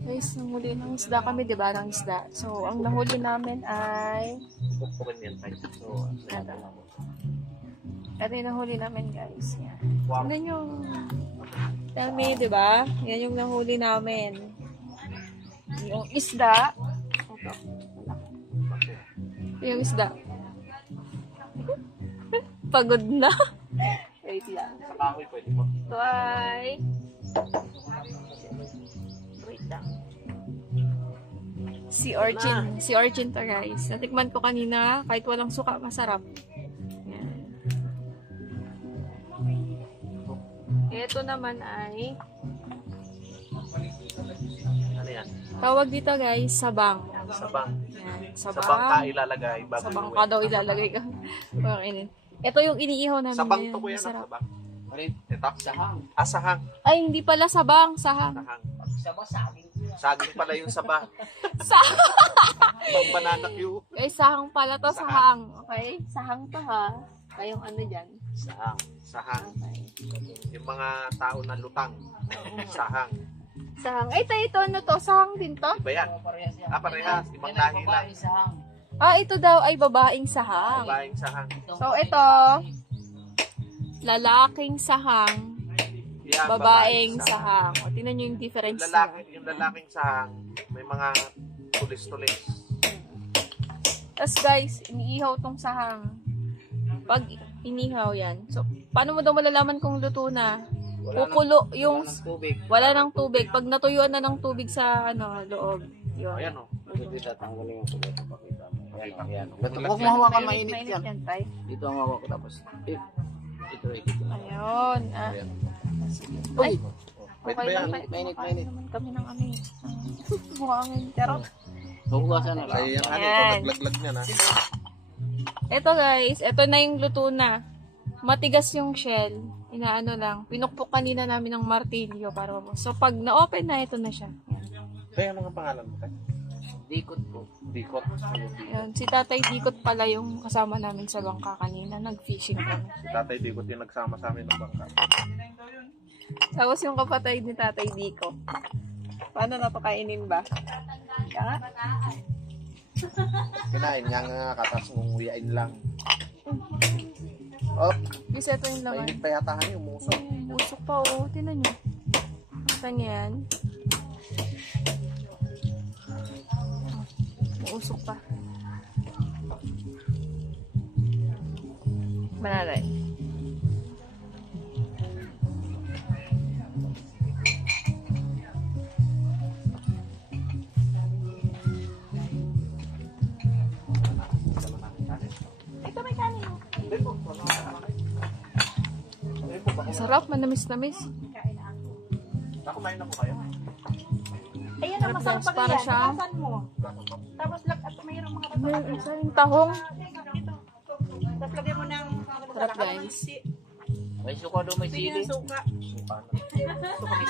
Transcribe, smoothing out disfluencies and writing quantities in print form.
Guys, nanghuli ng isda kami, di ba? Ng isda. So, ang nahuli namin ay... Ito yung nahuli namin, guys. Yan. Yan yung... Tell me, di ba? Yan yung nahuli namin. Yung isda. Ito. Yung isda. Pagod na. Wait lang. Sa kahoy pwede mo. Ito ay... Wait lang. Si Orchin. Si Orchin to, guys. Natikman ko kanina. Kahit walang suka, masarap. Yan. Ito naman ay... Ano yan? Tawag dito, guys, sabang. Sabang. Yan. Sabang ka ilalagay. Sabang ka daw ilalagay ka. Ito yung iniihaw namin. Sabang to kuya. Masarap. Sabang. Ito? Sahang. Ah, sahang. Ay, hindi pala sabang. Sahang. Sahang. Saging pala yung sabang. Sahang. Pang banana cue. Guys, sahang pala to. Sahang. Okay? Sahang to, ha? Kayong ano dyan? Sahang. Sahang. Okay. Yung mga tao na lutang. Sahang. Sahang. Ay, ito, ano to? Sahang din to? Iba yan. Ah, parehas. Ibang lahi lang. Ah, ito daw ay babaeng sahang. Babaeng sahang. So, ito, lalaking sahang, Yan, babaeng sahang. O, tingnan nyo yung difference. Yung lalaking sahang, may mga tulis-tulis. Tapos guys, iniihaw tong sahang. Pag inihaw yan. So, paano mo daw malalaman kung luto na? Kukulo yung... Wala ng tubig. Pag natuyuan na ng tubig sa ano loob. Yun. Ayan o. Huwag mo hawakan, mainit yan. Tay. Dito ang hawak ko tapos. Ito. Ayun. Ah. Ay. Wait Okay ba yan? lang. Tay. Mainit. Naman kami ng ano eh. Buhangin. Charot. Hugasan na lang. Ay, yung ano, Ayan. paglaglag niya na. Ito guys, ito na yung luto na. Matigas yung shell. Inaano lang. Pinukpok kanina namin ng martilyo para mo. So pag na-open na, ito na siya. Yan. Kaya ano nga pangalan mo tayo? Dikot po. Dikot. Yan. Si Tatay Dikot pala yung kasama namin sa bangka kanina. Nag-fishing kami. Si Tatay Dikot yung nagsama sa amin ng bangka. Tapos yung kapatid ni Tatay Diko. Paano na pakainin ba? Kaya? Kinain niya nga katas mong uyain lang. Oh, Bisa ito yung laman. mainit pa yata nga yung muso. Usok pa, oh. Tinan nyo. Basta niyan. Usok pa. Manalay. Ito may kanin. Masarap, manamis-namis. Nakumain na po kayo. Ayan ang masarap pag Para yan. siya. Bukasan mo. Tapos at mayroong mga May isa yung tahong. tapos lagyan mo ng Sarap guys. May suka doon, may pili sili. ng suka. Suka na.